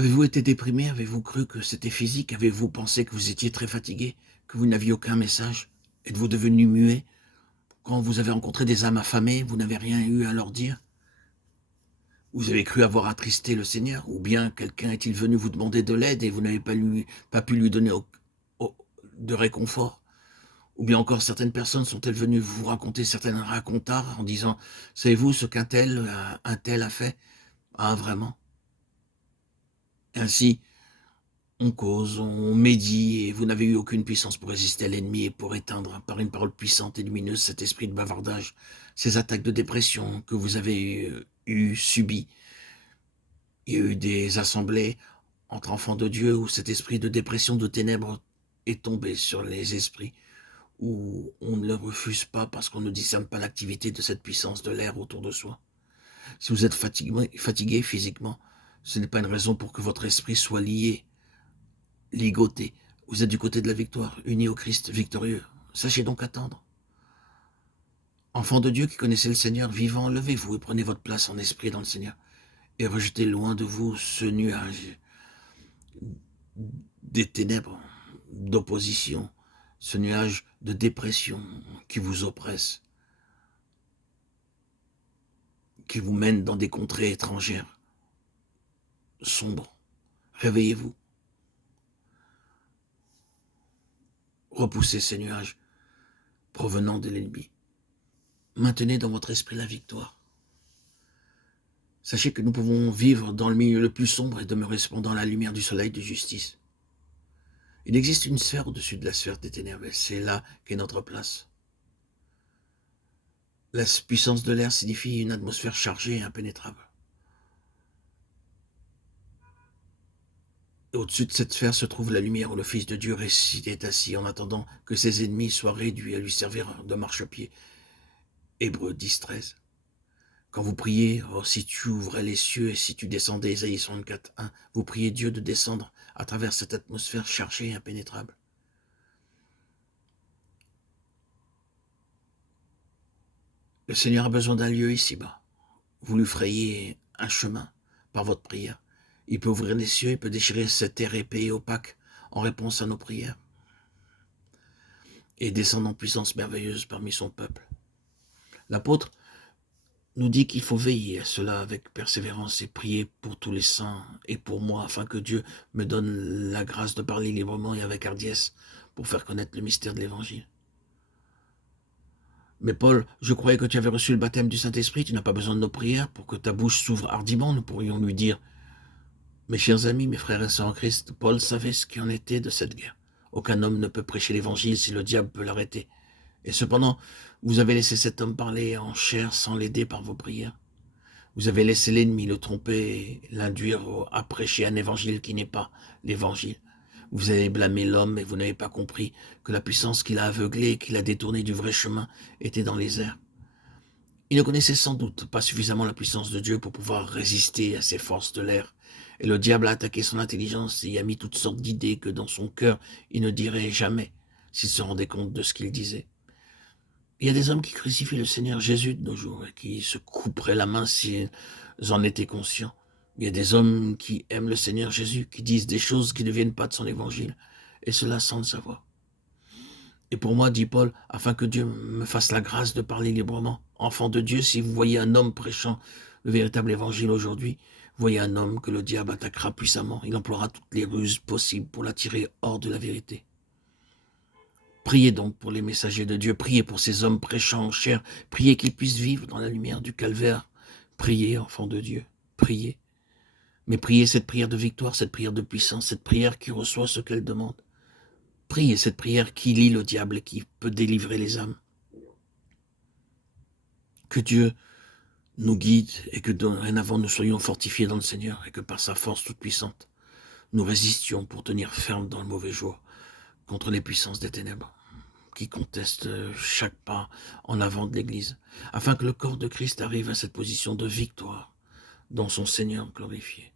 Avez-vous été déprimé? Avez-vous cru que c'était physique? Avez-vous pensé que vous étiez très fatigué? Que vous n'aviez aucun message? Êtes-vous devenu muet? Quand vous avez rencontré des âmes affamées, vous n'avez rien eu à leur dire? Vous avez cru avoir attristé le Seigneur? Ou bien quelqu'un est-il venu vous demander de l'aide et vous n'avez pas pu lui donner de réconfort? Ou bien encore certaines personnes sont-elles venues vous raconter certaines racontards en disant: «Savez-vous ce un tel a fait?» Ah vraiment? Ainsi, on cause, on médit et vous n'avez eu aucune puissance pour résister à l'ennemi et pour éteindre par une parole puissante et lumineuse cet esprit de bavardage, ces attaques de dépression que vous avez subies. Il y a eu des assemblées entre enfants de Dieu où cet esprit de dépression, de ténèbres est tombé sur les esprits, où on ne le refuse pas parce qu'on ne discerne pas l'activité de cette puissance de l'air autour de soi. Si vous êtes fatigué physiquement, ce n'est pas une raison pour que votre esprit soit ligoté. Vous êtes du côté de la victoire, unis au Christ victorieux. Sachez donc attendre. Enfants de Dieu qui connaissez le Seigneur vivant, levez-vous et prenez votre place en esprit dans le Seigneur. Et rejetez loin de vous ce nuage des ténèbres, d'opposition, ce nuage de dépression qui vous oppresse, qui vous mène dans des contrées étrangères, sombres. Réveillez-vous. Repoussez ces nuages provenant de l'ennemi. Maintenez dans votre esprit la victoire. Sachez que nous pouvons vivre dans le milieu le plus sombre et demeurer cependant à la lumière du soleil de justice. Il existe une sphère au-dessus de la sphère des ténèbres, et c'est là qu'est notre place. La puissance de l'air signifie une atmosphère chargée et impénétrable. Et au-dessus de cette sphère se trouve la lumière où le Fils de Dieu est assis en attendant que ses ennemis soient réduits à lui servir de marchepied. Hébreux 10:13. Quand vous priez, oh, si tu ouvrais les cieux et si tu descendais, Ésaïe 64:1, vous priez Dieu de descendre à travers cette atmosphère chargée et impénétrable. Le Seigneur a besoin d'un lieu ici-bas. Vous lui frayez un chemin par votre prière. Il peut ouvrir les cieux, il peut déchirer cette terre épais et opaque en réponse à nos prières et descendre en puissance merveilleuse parmi son peuple. L'apôtre nous dit qu'il faut veiller à cela avec persévérance et prier pour tous les saints et pour moi, afin que Dieu me donne la grâce de parler librement et avec hardiesse pour faire connaître le mystère de l'Évangile. Mais Paul, je croyais que tu avais reçu le baptême du Saint-Esprit, tu n'as pas besoin de nos prières pour que ta bouche s'ouvre hardiment, nous pourrions lui dire. Mes chers amis, mes frères et sœurs en Christ, Paul savait ce qui en était de cette guerre. Aucun homme ne peut prêcher l'Évangile si le diable peut l'arrêter. Et cependant, vous avez laissé cet homme parler en chair sans l'aider par vos prières. Vous avez laissé l'ennemi le tromper, l'induire à prêcher un évangile qui n'est pas l'évangile. Vous avez blâmé l'homme et vous n'avez pas compris que la puissance qui l'a aveuglé, qui l'a détourné du vrai chemin, était dans les airs. Il ne connaissait sans doute pas suffisamment la puissance de Dieu pour pouvoir résister à ces forces de l'air. Et le diable a attaqué son intelligence et y a mis toutes sortes d'idées que dans son cœur il ne dirait jamais s'il se rendait compte de ce qu'il disait. Il y a des hommes qui crucifient le Seigneur Jésus de nos jours et qui se couperaient la main s'ils en étaient conscients. Il y a des hommes qui aiment le Seigneur Jésus, qui disent des choses qui ne viennent pas de son évangile, et cela sans le savoir. Et pour moi, dit Paul, afin que Dieu me fasse la grâce de parler librement, enfant de Dieu, si vous voyez un homme prêchant le véritable évangile aujourd'hui, voyez un homme que le diable attaquera puissamment, il emploiera toutes les ruses possibles pour l'attirer hors de la vérité. Priez donc pour les messagers de Dieu, priez pour ces hommes prêchant en chair, priez qu'ils puissent vivre dans la lumière du calvaire. Priez, enfants de Dieu, priez. Mais priez cette prière de victoire, cette prière de puissance, cette prière qui reçoit ce qu'elle demande. Priez cette prière qui lie le diable et qui peut délivrer les âmes. Que Dieu nous guide et que dorénavant nous soyons fortifiés dans le Seigneur et que par sa force toute puissante, nous résistions pour tenir ferme dans le mauvais jour contre les puissances des ténèbres qui contestent chaque pas en avant de l'Église, afin que le corps de Christ arrive à cette position de victoire dans son Seigneur glorifié.